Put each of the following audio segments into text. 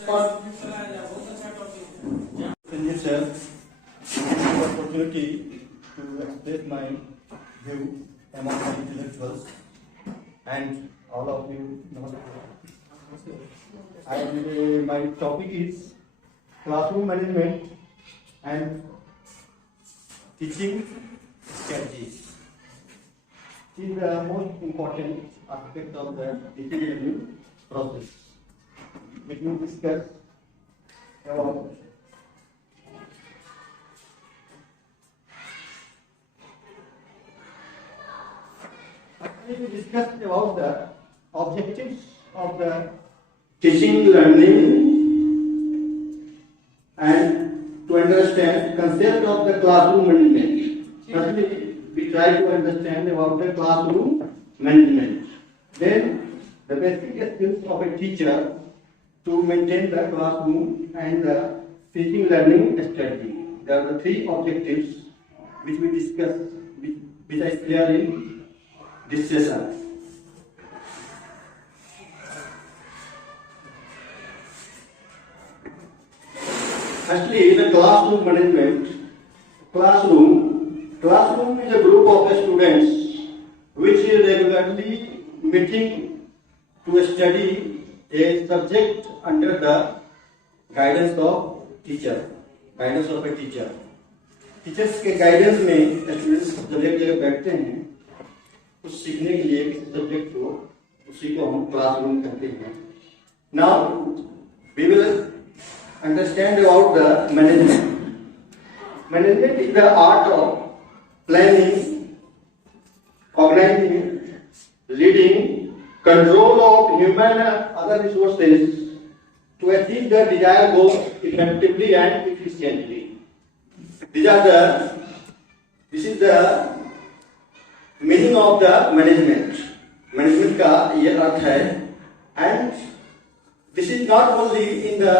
Thank you, sir. This is the opportunity to express my view among the intellectuals and all of you. Namaste. And my topic is classroom management and teaching strategies. This is the most important aspect of the teaching learning process. Let me discuss about the objectives of the teaching learning and to understand concept of the classroom management. Firstly, we try to understand about the classroom management. Then the basic skills of a teacher to maintain the classroom and the teaching learning strategy. There are the three objectives which we discuss, which I clear in this session. Firstly, the classroom management. Classroom is a group of students which is regularly meeting to study a subject under the guidance of a teacher. Teachers के guidance में students जब एक जगह बैठते हैं कुछ सीखने के लिए किसी सब्जेक्ट को, उसी को हम क्लासरूम कहते हैं. Now we will understand about the management. Management is the art of planning, organizing, leading, control of human and other resources to achieve the desired goals effectively and efficiently. This is the meaning of the management. Management का ये अर्थ है. And this is not only in the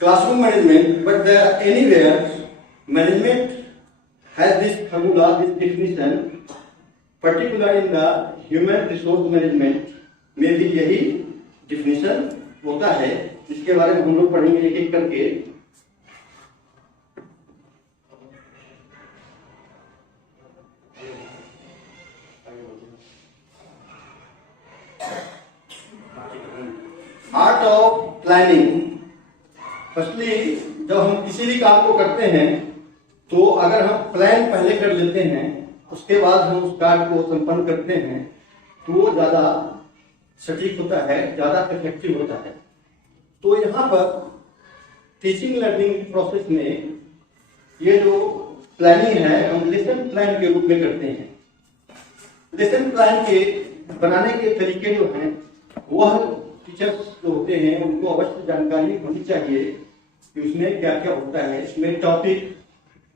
classroom management, but anywhere management has this formula, this definition. Particular in the human resource management में भी यही definition होता है, जिसके बारे में हम लोग पढ़ेंगे एक एक करके. Art of planning. फर्स्टली जब हम किसी भी काम को करते हैं तो अगर हम प्लान पहले कर लेते हैं, उसके बाद हम उस कार्य को संपन्न करते हैं, तो वो ज्यादा सटीक होता है, ज्यादा इफेक्टिव होता है. तो यहाँ पर टीचिंग लर्निंग प्रोसेस में ये जो प्लानिंग है हम लेसन प्लान के रूप में करते हैं. लेसन प्लान के बनाने के तरीके जो हैं वह टीचर्स जो होते हैं उनको अवश्य जानकारी होनी चाहिए कि उसमें क्या क्या होता है. इसमें टॉपिक,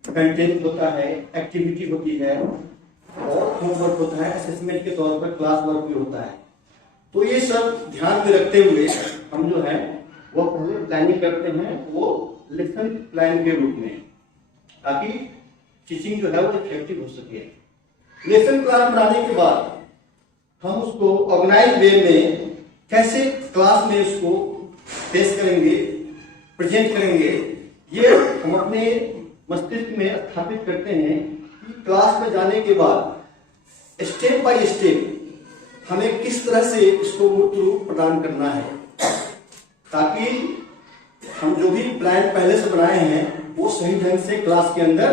कंटेंट होता है, एक्टिविटी होती है और होमवर्क होता है, असेसमेंट के तौर पर क्लास वर्क भी होता है. तो ये सब ध्यान में रखते हुए हम जो है वो पहले प्लानिंग करते हैं, वो लेसन प्लान के रूप में, ताकि टीचिंग जो है वो इफेक्टिव हो सके. लेसन प्लान बनाने के बाद हम उसको ऑर्गेनाइज वे में कैसे क्लास में उसको पेश करेंगे, प्रेजेंट करेंगे, ये हम अपने मस्तिष्क में स्थापित करते हैं कि क्लास में जाने के बाद स्टेप बाय स्टेप हमें किस तरह से इसको मूर्त रूप प्रदान करना है, ताकि हम जो भी प्लान पहले से बनाए हैं वो सही ढंग से क्लास के अंदर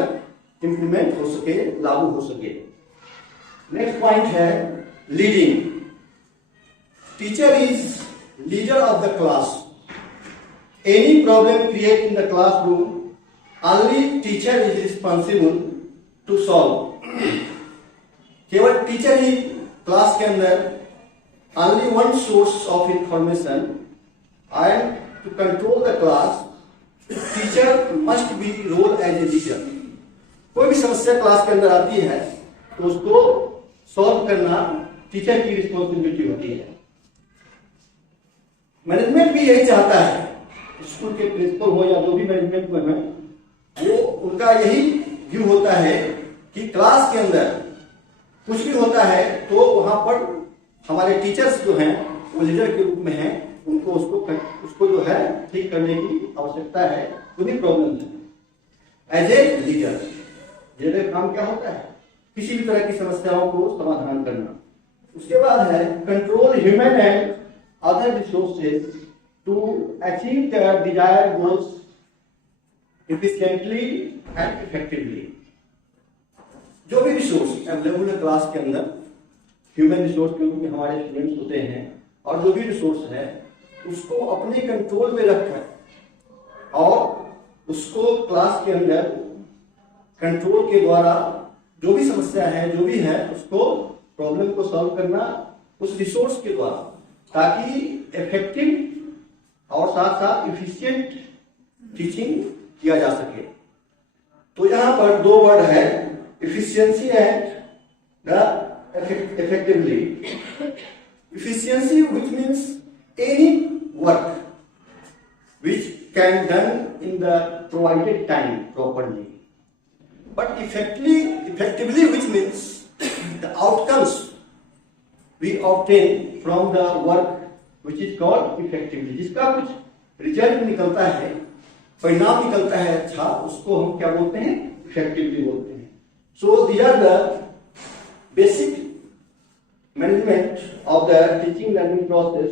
इंप्लीमेंट हो सके, लागू हो सके. नेक्स्ट पॉइंट है leading. Teacher is leader of the class. Any problem create in the classroom only teacher is responsible to solve. केवल टीचर ही क्लास के अंदर only one source of information and to control the class teacher must be role as a leader. कोई भी समस्या class के अंदर आती है तो उसको सॉल्व करना टीचर की रिस्पॉन्सिबिलिटी होती है. मैनेजमेंट भी यही चाहता है, स्कूल के प्रिंसिपल हो या जो भी मैनेजमेंट में है, वो उनका यही व्यू होता है कि क्लास के अंदर कुछ भी होता है तो वहां पर हमारे टीचर्स जो हैं वो लीडर के रूप में हैं, उनको उसको जो है ठीक करने की आवश्यकता है, जो भी प्रॉब्लम है। एज ए लीडर का काम क्या होता है? किसी भी तरह की समस्याओं को समाधान करना। उसके बाद है control human and other resources to achieve the desired goals efficiently and effectively. जो भी रिसोर्स अवेलेबल है क्लास के अंदर, ह्यूमन रिसोर्स क्योंकि हमारे स्टूडेंट्स होते हैं, और जो भी रिसोर्स है उसको अपने कंट्रोल में रखकर और उसको क्लास के अंदर कंट्रोल के द्वारा जो भी समस्या है, जो भी है, उसको प्रॉब्लम को सॉल्व करना उस रिसोर्स के द्वारा, ताकि इफेक्टिव और साथ साथ इफिशिएंट टीचिंग किया जा सके। तो यहां पर दो वर्ड है, efficiency and the effectively. Efficiency, which means any work which can done in the provided time properly. But effectively, which means the outcomes we obtain from the work which is called effectively. जिसका कुछ result निकलता है, परिणाम निकलता है अच्छा, उसको हम क्या बोलते हैं? इफेक्टिवली बोलते हैं। So these are the basic management of the teaching learning process,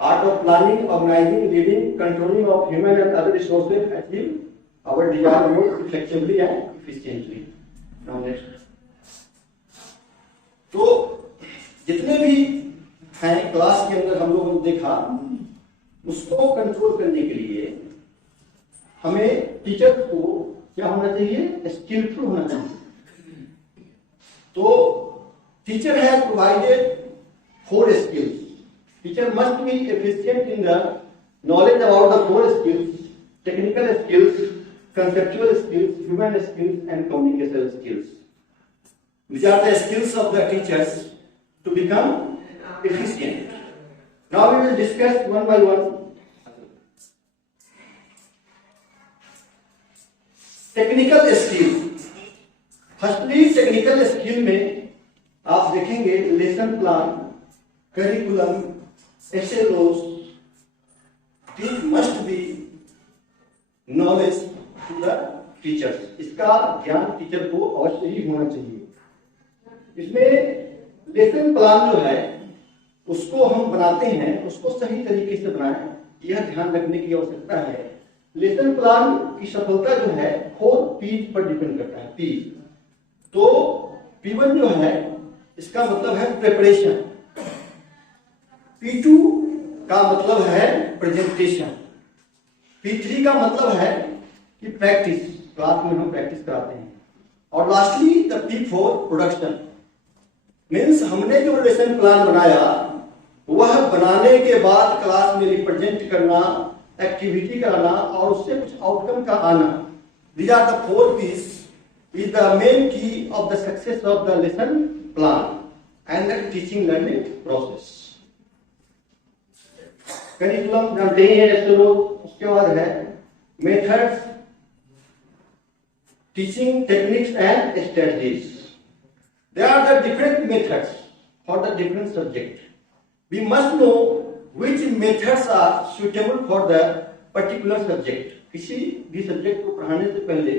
art of planning, organizing, leading, controlling of human and other resources, achieve our desired goal effectively and efficiently. Now next. तो जितने भी हैं class के अंदर हम लोगों ने देखा, उसको कंट्रोल करने के लिए हमें टीचर को क्या होना चाहिए? स्किलफुल होना चाहिए। तो teacher has provided 4 skills. Teacher must be efficient in the knowledge about the 4 skills: technical skills, conceptual skills, human skills, and communicational skills. These are the skills of the teachers to become efficient. Now we will discuss one by one. Technical skill. Firstly technical skill में आप देखेंगे lesson plan, curriculum, SLOs, this must be knowledge to the teachers. इसका ज्ञान teacher को अवश्य ही होना चाहिए। इसमें लेसन प्लान जो है उसको हम बनाते हैं, उसको सही तरीके से बनाएं, यह ध्यान रखने की आवश्यकता है। लेसन प्लान की सफलता जो है 4 P's पर डिपेंड करता है। P तो P1 जो है इसका मतलब है प्रिपरेशन, P2 का मतलब है प्रेजेंटेशन, P3 का मतलब है कि प्रैक्टिस, क्लास में हम प्रैक्टिस कराते हैं, और lastly the P4 production. Means हमने जो लेसन प्लान बनाया वह बनाने के बाद क्लास में रिप्रेजेंट करना, एक्टिविटी कराना और उससे कुछ आउटकम का आना। These are the 4 P's is the main key of the success of the lesson plan and the teaching learning process. Curriculum जानते ही हैं इसको। उसके बाद है methods, teaching techniques and strategies. There are the different methods for the different subject. We must know which methods are suitable for the particular subject. किसी भी subject को पढ़ाने से पहले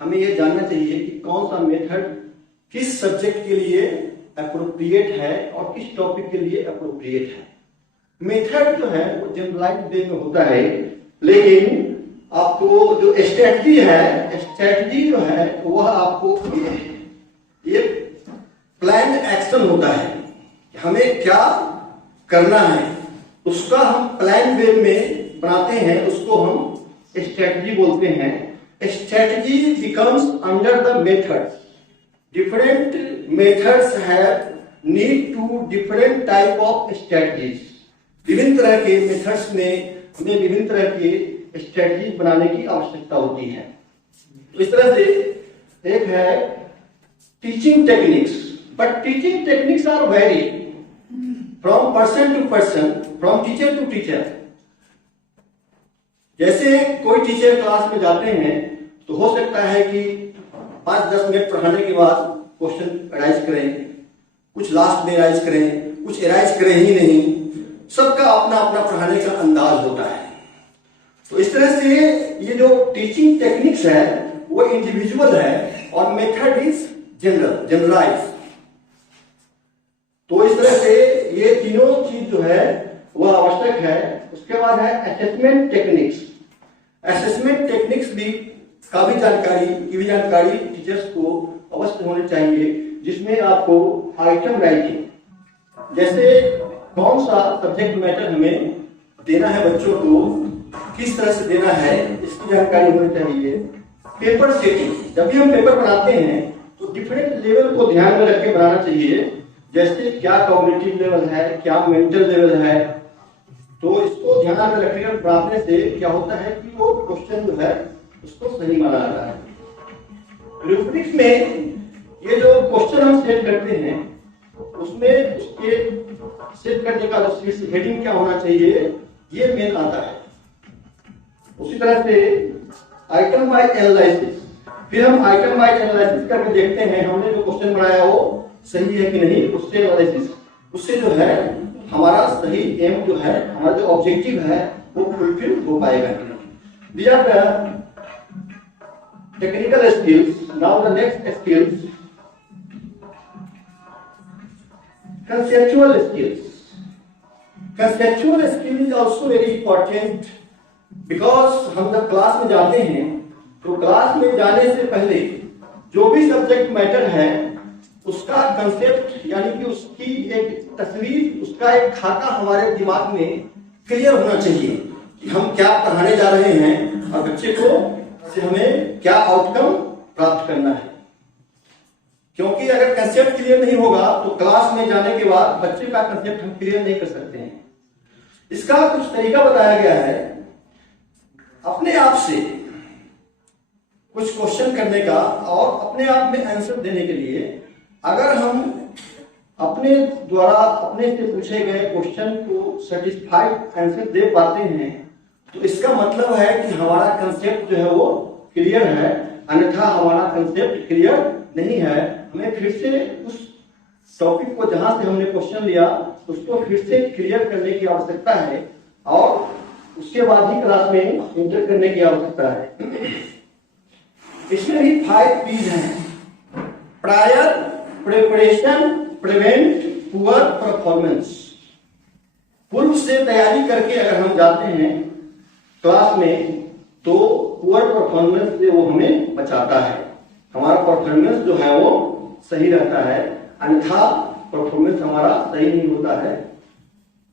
हमें यह जानना चाहिए कि कौन सा मेथड किस सब्जेक्ट के लिए अप्रोप्रिएट है और किस टॉपिक के लिए अप्रोप्रिएट है। मेथड जो है वो जनरलाइज वे में होता है, लेकिन आपको जो स्ट्रेटजी है, स्ट्रेटजी जो है वह आपको ये प्लान एक्शन होता है, हमें क्या करना है उसका हम प्लान वे में बनाते हैं, उसको हम स्ट्रेटजी बोलते हैं। Strategy becomes under the methods. Different methods have need to different type of strategies. विभिन्न तरह के मेथड्स में हमें विभिन्न तरह के स्ट्रेटजी बनाने की आवश्यकता होती है। तो इस तरह से एक है teaching techniques, but teaching techniques are vary from person to person, from teacher to teacher. जैसे कोई टीचर क्लास में जाते हैं तो हो सकता है कि 5-10 मिनट पढ़ाने के बाद क्वेश्चन अराइज करें, कुछ लास्ट में अराइज करें, कुछ अराइज करें ही नहीं। सबका अपना अपना पढ़ाने का अंदाज होता है। तो इस तरह से ये जो टीचिंग टेक्निक्स है वो इंडिविजुअल है और मेथड इज जनरलाइज। तो इस तरह से ये तीनों चीज जो है वह आवश्यक है। उसके बाद है असेसमेंट टेक्निक्स। असेसमेंट टेक्निक्स का भी जानकारी टीचर्स को अवश्य होनी चाहिए, जिसमें आपको आइटम राइटिंग, जैसे कौन सा सब्जेक्ट मैटर हमें देना है बच्चों को, किस तरह से देना है, इसकी जानकारी होनी चाहिए। पेपर सेटिंग, जब भी हम पेपर बनाते हैं तो डिफरेंट लेवल को ध्यान में रख के बनाना चाहिए, जैसे क्या कॉग्निटिव लेवल है, क्या मेंटल लेवल है। तो इसको ध्यान में रखने बनाने से क्या होता है कि वो क्वेश्चन जो है उसको सही माना जाता है। रूब्रिक्स में ये जो क्वेश्चन हम सेट करते हैं उसमें उसके सेट करने का हेडिंग क्या होना चाहिए, ये मेन आता है। उसी तरह से आइटम वाइज एनालिसिस, फिर हम आइटम वाइज एनालिसिस करके देखते हैं हमने जो क्वेश्चन बनाया वो सही है कि नहीं। उससे एनालिसिस, उससे जो है हमारा सही एम जो है, हमारा जो ऑब्जेक्टिव है वो फुलफिल हो पाएगा कि नहीं। These are the technical skills. Now the next skills, conceptual skills. Conceptual skill is also very important because हम जब क्लास में जाते हैं तो क्लास में जाने से पहले जो भी सब्जेक्ट मैटर है उसका कंसेप्ट यानी कि उसकी एक तस्वीर, उसका एक खाका हमारे दिमाग में क्लियर होना चाहिए कि हम क्या पढ़ाने जा रहे हैं और बच्चे को से हमें क्या आउटकम प्राप्त करना है। क्योंकि अगर कंसेप्ट क्लियर नहीं होगा तो क्लास में जाने के बाद बच्चे का कंसेप्ट हम क्लियर नहीं कर सकते हैं। इसका कुछ तरीका बताया गया है अपने आप से कुछ क्वेश्चन करने का और अपने आप में आंसर देने के लिए। अगर हम अपने द्वारा अपने से पूछे गए क्वेश्चन को सेटिस्फाइड आंसर दे पाते हैं तो इसका मतलब है कि हमारा कंसेप्ट जो है वो क्लियर है, अन्यथा हमारा कंसेप्ट क्लियर नहीं है। हमें फिर से उस टॉपिक को जहां से हमने क्वेश्चन लिया उसको फिर से क्लियर करने की आवश्यकता है और उसके बाद ही क्लास में एंटर करने की आवश्यकता है। इसमें भी 5 P's हैं। Prior, preparation, prevent, poor performance. पूर्व से तैयारी करके अगर हम जाते हैं क्लास में तो पुअर परफॉर्मेंस से वो हमें बचाता है, हमारा परफॉर्मेंस जो है वो सही रहता है, अन्यथा परफॉर्मेंस हमारा सही नहीं होता है।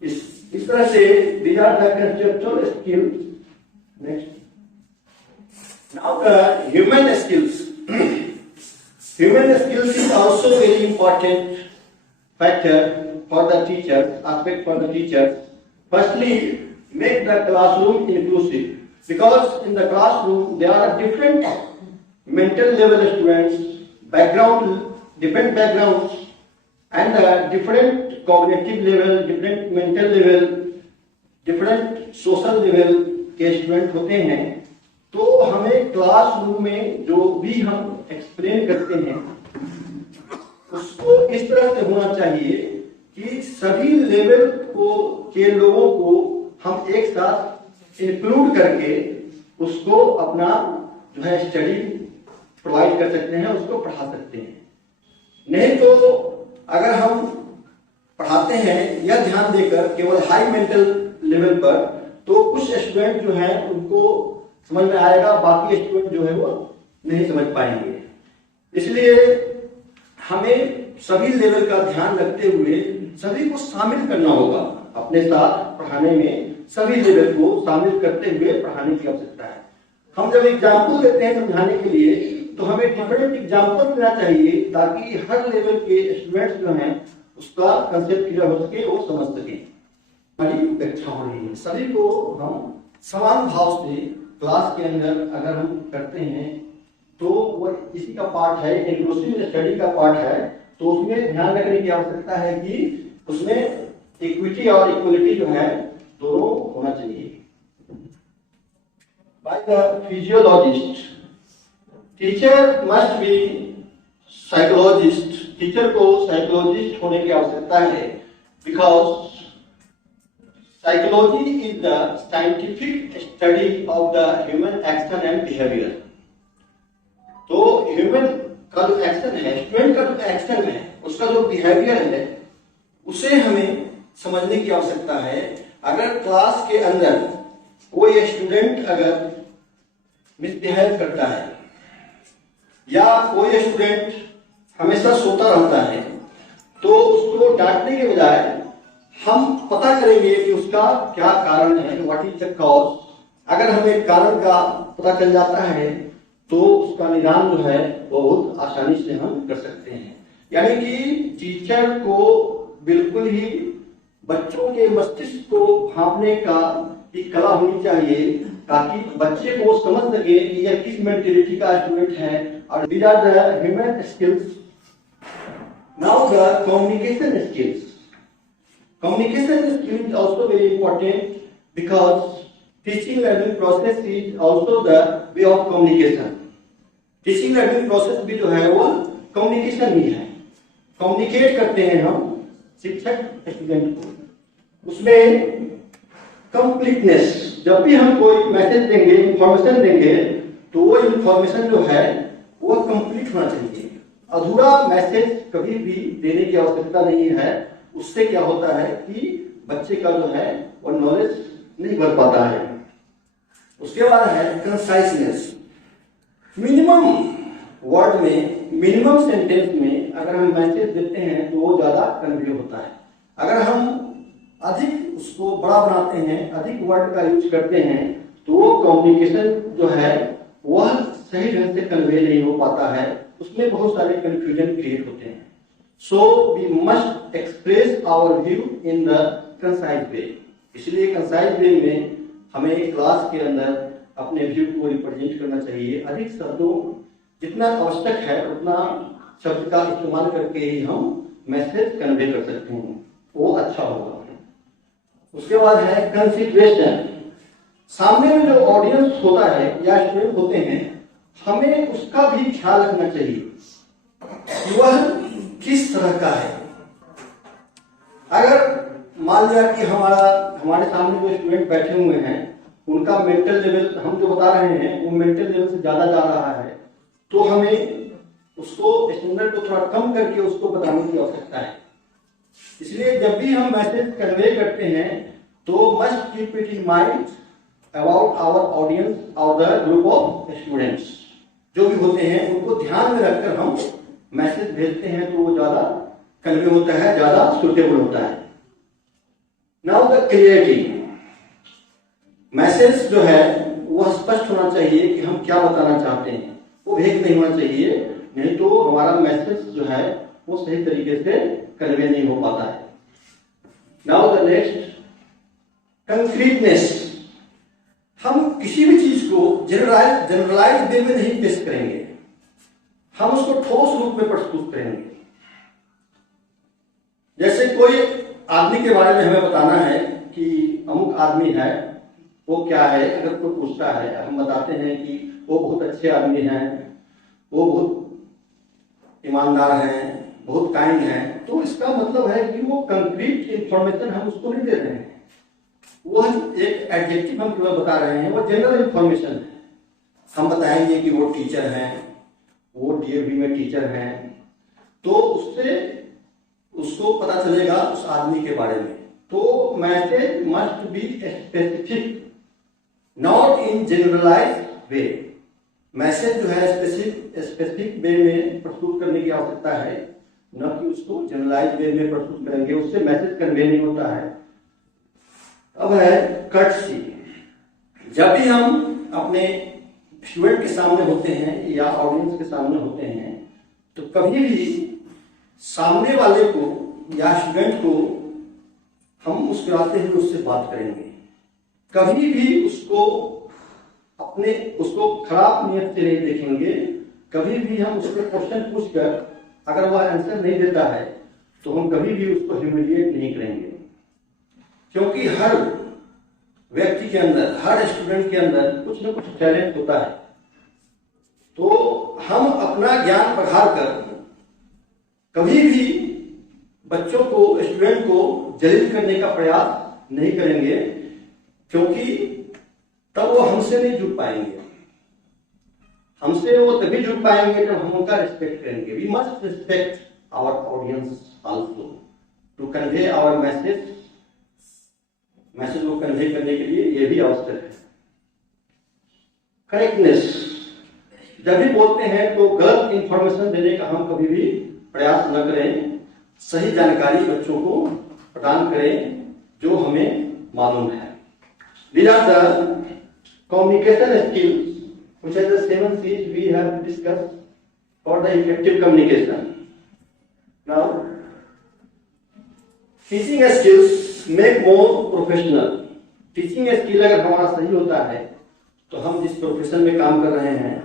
इस तरह से these are the conceptual skills. Next. Now the human skills. Human skills is also very important factor for the teachers, aspect for the teachers. Firstly, make the classroom inclusive, because in the classroom there are different mental level students, different backgrounds, and different cognitive level, different mental level, different social level के student होते हैं। तो हमें classroom में जो भी हम explain करते हैं उसको इस तरह से होना चाहिए कि सभी लेवल के लोगों को हम एक साथ इंक्लूड करके उसको अपना जो है स्टडी प्रोवाइड कर सकते हैं, उसको पढ़ा सकते हैं। नहीं तो अगर हम पढ़ाते हैं या ध्यान देकर केवल हाई मेंटल लेवल पर तो कुछ स्टूडेंट जो हैं उनको समझ में आएगा, बाकी स्टूडेंट जो है वो नहीं समझ पाएंगे। इसलिए हमें सभी लेवल का ध्यान रखते हुए सभी को शामिल करना होगा अपने साथ पढ़ाने में, सभी लेवल को शामिल करते हुए पढ़ाने की आवश्यकता है। हम जब एग्जाम्पल देते हैं समझाने के लिए तो हमें डिफरेंट एग्जाम्पल देना चाहिए ताकि हर लेवल के स्टूडेंट्स जो हैं उसका कंसेप्ट क्लियर हो सके, वो समझ सके। हमारी व्याख्या हो रही है, सभी को हम समान भाव से क्लास के अंदर अगर हम करते हैं तो वह इसी का पार्ट है, इंक्लूसिव स्टडी का पार्ट है। तो उसमें ध्यान रखने की आवश्यकता है कि उसमें इक्विटी और इक्वलिटी जो है दोनों होना चाहिए। By the physiologist, teacher must be psychologist. Teacher को साइकोलॉजिस्ट होने की आवश्यकता है, because Psychology is the scientific study of the human action and behavior. तो ह्यूमन का जो एक्शन है, स्टूडेंट का जो एक्शन है, उसका जो बिहेवियर है, उसे हमें समझने की आवश्यकता है। अगर क्लास के अंदर कोई स्टूडेंट अगर मिसबिहेव करता है या कोई स्टूडेंट हमेशा सोता रहता है, तो उसको डांटने के बजाय हम पता करेंगे कि उसका क्या कारण है, व्हाट इज द कॉज। अगर हमें कारण का पता चल जाता है तो उसका निदान जो है वो बहुत आसानी से हम कर सकते हैं। यानी कि टीचर को बिल्कुल ही बच्चों के मस्तिष्क को भांपने का एक कला होनी चाहिए, ताकि बच्चे को समझ सके कि यह किस मेंटेलिटी का स्टूडेंट है। और these are the human skills. Now the communication skills. Communication skill is also very important because teaching learning process is also the way of communication. Teaching learning process भी जो है वो communication ही है। Communicate करते हैं हम शिक्षक स्टूडेंट को। उसमें completeness, जब भी हम कोई मैसेज देंगे, इंफॉर्मेशन देंगे, तो वो इंफॉर्मेशन जो है वो कंप्लीट होना चाहिए। अधूरा मैसेज कभी भी देने की आवश्यकता नहीं है। उससे क्या होता है कि बच्चे का जो है वो नॉलेज नहीं बढ़ पाता है। उसके बाद है कंसाइसनेस। मिनिमम वर्ड में, मिनिमम सेंटेंस में अगर हम मैसेज देते हैं तो वो ज्यादा कन्वे होता है। अगर हम अधिक उसको बड़ा बनाते हैं, अधिक वर्ड का यूज करते हैं, तो वो कम्युनिकेशन जो है वह सही ढंग से कन्वे नहीं हो पाता है। उसमें बहुत सारे कंफ्यूजन क्रिएट होते हैं। So we must express our view in the concise way. इसलिए concise way में हमें क्लास के अंदर अपने व्यू को रिप्रेजेंट करना चाहिए। अधिक शब्दों, जितना आवश्यक है उतना शब्द का इस्तेमाल करके ही हम मैसेज कन्वे कर सकते हैं, वो अच्छा होगा। उसके बाद है कंसिडरेशन। सामने में जो ऑडियंस होता है या स्टूडेंट होते हैं, हमें उसका भी ख्याल रखना चाहिए। वह किस तरह का है। अगर मान लिया कि हमारे सामने जो स्टूडेंट बैठे हुए हैं, उनका मेंटल लेवल हम जो बता रहे हैं वो मेंटल लेवल से ज्यादा जा रहा है, तो हमें उसको स्टैंडर्ड को थोड़ा कम करके उसको बताने की आवश्यकता है। इसलिए जब भी हम मैसेज कन्वे करते हैं तो must keep it in mind about our audience और द ग्रुप ऑफ स्टूडेंट्स जो भी होते हैं, उनको ध्यान में रखकर हम मैसेज भेजते हैं तो वो ज्यादा कन्वे होता है, ज्यादा सुटेबल होता है। Now the clarity. मैसेज जो है वह स्पष्ट होना चाहिए कि हम क्या बताना चाहते हैं, वो भेद नहीं होना चाहिए, नहीं तो हमारा मैसेज जो है वो सही तरीके से कन्वे नहीं हो पाता है। Now the next, concreteness. हम किसी भी चीज को जनरलाइज वे में नहीं पेश करेंगे, हम उसको ठोस रूप में प्रस्तुत करेंगे। जैसे कोई आदमी के बारे में हमें बताना है कि अमुक आदमी है, वो क्या है, अगर कोई पूछता है, हम बताते हैं कि वो बहुत अच्छे आदमी हैं, वो बहुत ईमानदार हैं, बहुत काइंड हैं, तो इसका मतलब है कि वो कंक्रीट इंफॉर्मेशन हम उसको नहीं दे रहे हैं। वो एक एडजेक्टिव हम केवल बता रहे हैं, वो जनरल इंफॉर्मेशन है। हम बताएंगे कि वो टीचर हैं, वो डीएवी में टीचर हैं, तो उससे उसको पता चलेगा उस आदमी के बारे में। तो message must be specific, not in generalize way. Message जो है स्पेसिफिक वे में प्रस्तुत करने की आवश्यकता है, न कि उसको जनरलाइज वे में प्रस्तुत करेंगे, उससे मैसेज कन्वे नहीं होता है। अब है कर्टसी। जब भी हम अपने स्टूडेंट के सामने होते हैं या ऑडियंस के सामने होते हैं, तो कभी भी सामने वाले को या स्टूडेंट को हम मुस्कुराते हुए उससे बात करेंगे। कभी भी उसको खराब नियत से नहीं देखेंगे। कभी भी हम उससे क्वेश्चन पूछकर अगर वह आंसर नहीं देता है तो हम कभी भी उसको ह्यूमिलिएट नहीं करेंगे, क्योंकि हर व्यक्ति के अंदर, हर स्टूडेंट के अंदर कुछ न कुछ टैलेंट होता है। तो हम अपना ज्ञान बढ़ा कर कभी भी बच्चों को, स्टूडेंट को जलील करने का प्रयास नहीं करेंगे, क्योंकि तब वो हमसे नहीं जुड़ पाएंगे। हमसे वो तभी जुड़ पाएंगे जब हम उनका रिस्पेक्ट करेंगे। We must respect our audience also to convey our message को कन्वे करने के लिए ये भी आवश्यक है। करेक्टनेस, जब भी बोलते हैं तो गलत इंफॉर्मेशन देने का हम कभी भी प्रयास न करें। सही जानकारी बच्चों को प्रदान करें जो हमें मालूम है। These are the communication skills, which are the 7 C's we have discussed for the effective communication. Now, teaching skills make more professional. Teaching skill अगर हमारा सही होता है तो हम जिस प्रोफेशन में काम कर रहे हैं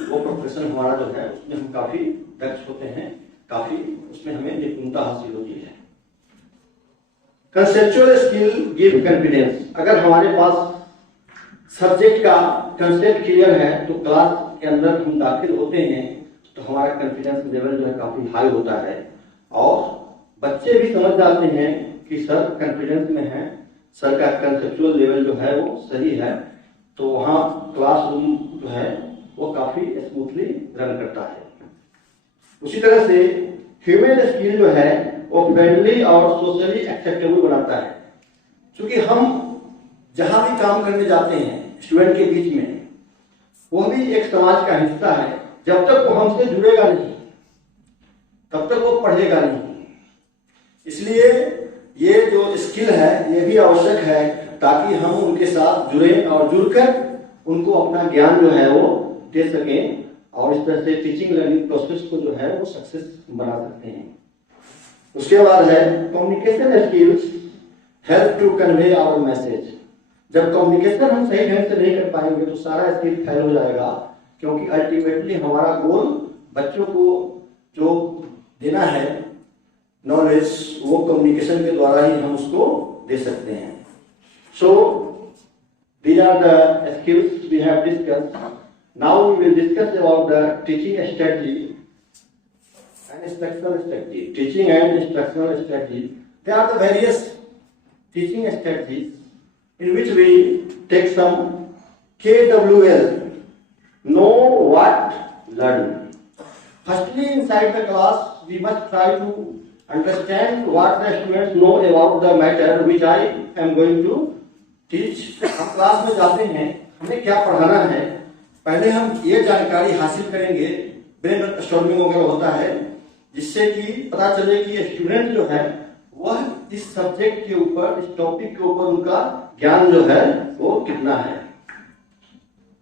वो प्रोफेशन हमारा जो है उसमें हम काफी दक्ष होते हैं, काफी उसमें हमें निपुणता हासिल होती है। Conceptual skill give confidence. अगर हमारे पास सब्जेक्ट का कंसेप्ट क्लियर है तो क्लास के अंदर हम दाखिल होते हैं तो हमारा कॉन्फिडेंस लेवल जो है काफी हाई होता है और बच्चे भी समझ जाते हैं कि सर कॉन्फिडेंस में है, सर का कंसेप्चुअल लेवल जो है वो सही है, तो वहाँ क्लासरूम जो है वो काफी स्मूथली रन करता है। उसी तरह से ह्यूमन स्किल जो है वो फ्रेंडली और सोशली एक्सेप्टेबल बनाता है। क्योंकि हम जहां भी काम करने जाते हैं स्टूडेंट के बीच में, वो भी एक समाज का हिस्सा है। जब तक वो हमसे जुड़ेगा नहीं तब तक वो पढ़ेगा नहीं। इसलिए ये जो स्किल है ये भी आवश्यक है ताकि हम उनके साथ जुड़ें और जुड़कर उनको अपना ज्ञान जो है वो दे सकें और इस तरह से टीचिंग लर्निंग प्रोसेस को जो है वो सक्सेस बना सकते हैं। उसके बाद है communication skills help to convey our message. जब कम्युनिकेशन हम सही ढंग से नहीं कर पाएंगे तो सारा स्किल फेल हो जाएगा, क्योंकि अल्टीमेटली हमारा गोल बच्चों को जो देना है नॉलेज वो कम्युनिकेशन के द्वारा ही हम उसको दे सकते हैं। सो these are the skills we have discussed. Now we will discuss about the teaching strategy and instructional strategy. Teaching and instructional strategy. There are the various teaching strategies in which we take some KWL. Know what, learn. Firstly, inside the class, we must try to understand what the students know about the matter which I am going to teach. हम class में जाते हैं, हमें क्या पढ़ाना है, पहले हम ये जानकारी हासिल करेंगे। ब्रेन स्टॉर्मिंग वगैरह होता है जिससे कि पता चले कि स्टूडेंट जो है वह इस सब्जेक्ट के ऊपर, इस टॉपिक के ऊपर उनका ज्ञान जो है वो कितना है।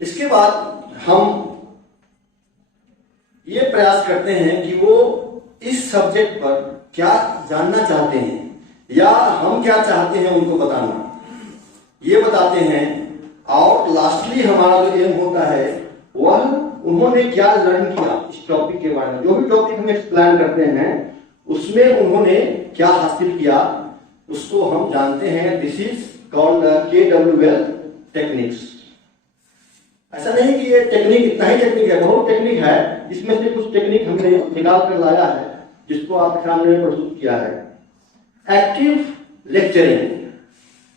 इसके बाद हम ये प्रयास करते हैं कि वो इस सब्जेक्ट पर क्या जानना चाहते हैं या हम क्या चाहते हैं उनको बताना, ये बताते हैं। और लास्टली हमारा जो एम होता है वह उन्होंने क्या लर्न किया इस टॉपिक के बारे में। जो भी टॉपिक हम एक्सप्लेन करते हैं उसमें उन्होंने क्या हासिल किया उसको हम जानते हैं। This is called KWL techniques. ऐसा नहीं कि ये टेक्निक इतना ही टेक्निक है, बहुत टेक्निक है। इसमें से कुछ टेक्निक हमने निकाल कर लाया है जिसको आपके सामने प्रस्तुत किया है। एक्टिव लेक्चरिंग,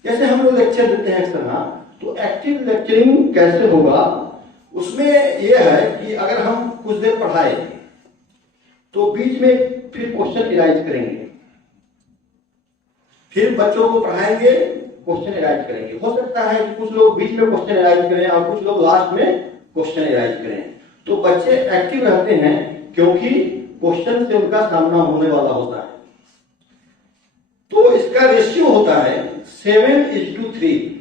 जैसे हम लोग लेक्चर देते हैं अक्सर, तो एक्टिव लेक्चरिंग कैसे होगा उसमें यह है कि अगर हम कुछ देर पढ़ाए तो बीच में फिर क्वेश्चन इराइज करेंगे, फिर बच्चों को पढ़ाएंगे, क्वेश्चन इराइज करेंगे। हो सकता है कि कुछ लोग बीच में क्वेश्चन इराइज करें और कुछ लोग लास्ट में क्वेश्चन इराइज करें। तो बच्चे एक्टिव रहते हैं क्योंकि क्वेश्चन से उनका सामना होने वाला होता है। तो इसका रेशियो होता है 7:3।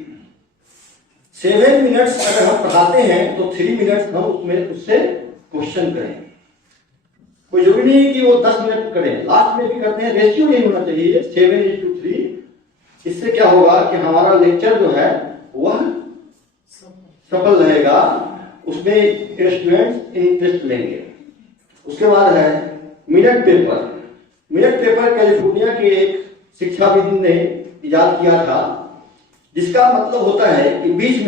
7 मिनट्स अगर हम पढ़ाते हैं तो 3 मिनट्स हम उसमें उससे क्वेश्चन करें। कोई जरूरी नहीं कि वो 10 मिनट करें, लास्ट में भी करते हैं। रेशियो नहीं होना चाहिए 7:3। इससे क्या होगा कि हमारा लेक्चर जो है वह सफल रहेगा, उसमें स्टूडेंट्स इंटरेस्ट लेंगे। उसके बाद है minute paper. Minute paper California के एक शिक्षाविद ने इजाद किया था, जिसका मतलब होता है कि बीच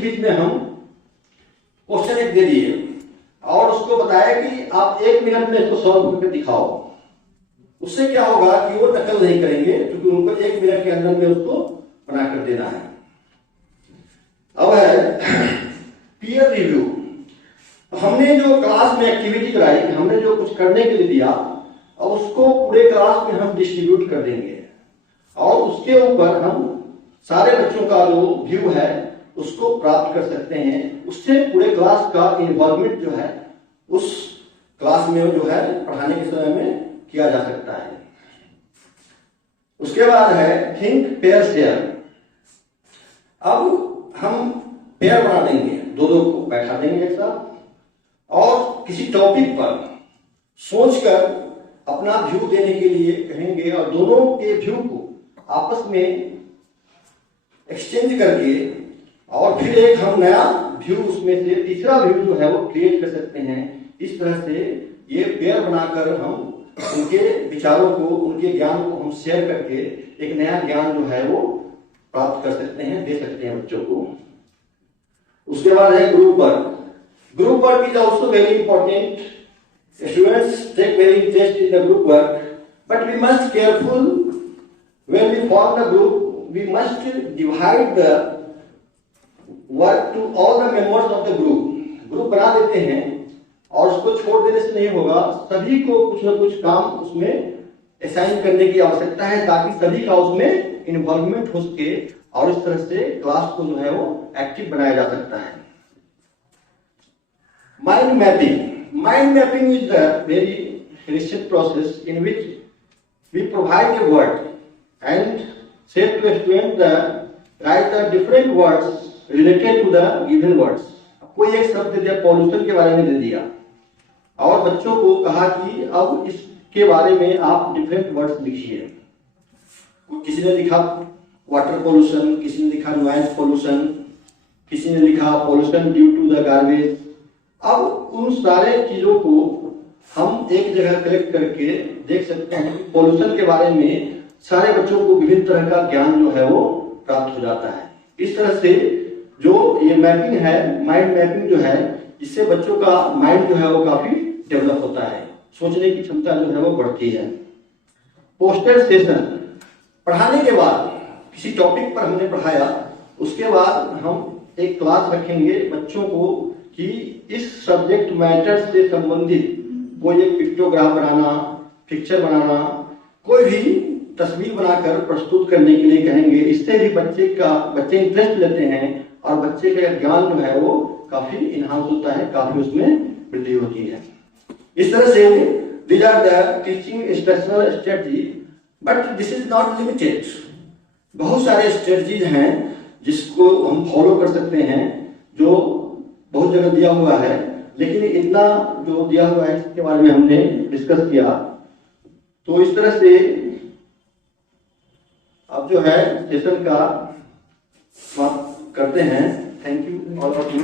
बीच में हम क्वेश्चन एक दे दिए और उसको बताया कि आप 1 मिनट में इसको सॉल्व करके दिखाओ। उससे क्या होगा कि वो नकल नहीं करेंगे, क्योंकि उनको 1 मिनट के अंदर में उसको बना कर देना है। अब है पीयर रिव्यू। हमने जो क्लास में एक्टिविटी कराई, हमने जो कुछ करने के लिए दिया, अब उसको पूरे क्लास में हम डिस्ट्रीब्यूट कर देंगे और उसके ऊपर हम सारे बच्चों का जो व्यू है उसको प्राप्त कर सकते हैं। उससे पूरे क्लास का इन्वॉल्वमेंट जो है उस क्लास में जो है पढ़ाने के समय में किया जा सकता है। उसके बाद है थिंक पेयर शेयर। अब हम पेयर बना देंगे, दो को बैठा देंगे एक साथ और किसी टॉपिक पर सोचकर अपना व्यू देने के लिए कहेंगे और दोनों के व्यू को आपस में एक्सचेंज करके और फिर एक हम नया व्यू उसमें से तीसरा व्यू जो है वो क्रिएट कर सकते हैं। इस तरह से ये पेयर बनाकर हम उनके विचारों को, उनके ज्ञान को हम शेयर करके एक नया ज्ञान जो है वो प्राप्त कर सकते हैं, दे सकते हैं बच्चों को। उसके बाद है group work. Group work is also very important. Students take very interest in the group work, but we must careful when we form the group. We must divide the work to all the members of the group. Group बना देते हैं और उसको छोड़ देने से नहीं होगा, सभी को कुछ ना कुछ काम उसमें असाइन करने की आवश्यकता है ताकि सभी का उसमें इन्वॉल्वमेंट हो सके और इस तरह से क्लास को जो है वो एक्टिव बनाया जा सकता है। Mind mapping. Mind mapping is the very recent process in which we provide a word and say to a student write the different words related to the given words। कोई एक शब्द दे दिया, पॉल्यूशन के बारे में दे दिया और बच्चों को कहा कि अब इसके बारे में आप डिफरेंट वर्ड्स लिखिए। किसी ने लिखा वाटर पॉल्यूशन, किसी ने लिखा नॉइज पॉल्यूशन, किसी ने लिखा pollution due to the garbage. अब उन सारे चीजों को हम एक जगह कलेक्ट करके देख सकते हैं कि पॉल्यूशन के बारे में सारे बच्चों को विभिन्न तरह का ज्ञान जो है वो प्राप्त हो जाता है। इस तरह से जो ये मैपिंग है, माइंड मैपिंग जो है, इससे बच्चों का माइंड जो है वो काफी डेवलप होता है, सोचने की क्षमता जो है वो बढ़ती है। Poster session. पढ़ाने के बाद किसी टॉपिक पर हमने पढ़ाया, उसके बाद हम एक क्लास रखेंगे बच्चों को कि इस सब्जेक्ट मैटर से संबंधित कोई एक पिक्टोग्राफ बनाना, पिक्चर बनाना, कोई भी तस्वीर बनाकर प्रस्तुत करने के लिए कहेंगे। इससे भी बच्चे इंटरेस्ट लेते हैं और बच्चे का ज्ञान जो है वो काफी इनहांस होता है, काफी उसमें वृद्धि होती है। इस तरह से these are the teaching instructional strategy, but this is not limited। बहुत सारे स्ट्रेटजीज हैं जिसको हम फॉलो कर सकते हैं, जो बहुत जगह दिया हुआ है, लेकिन इतना जो दिया हुआ है इसके बारे में हमने डिस्कस किया। तो इस तरह से अब जो है सेशन का समाप्त करते हैं। Thank you all of you.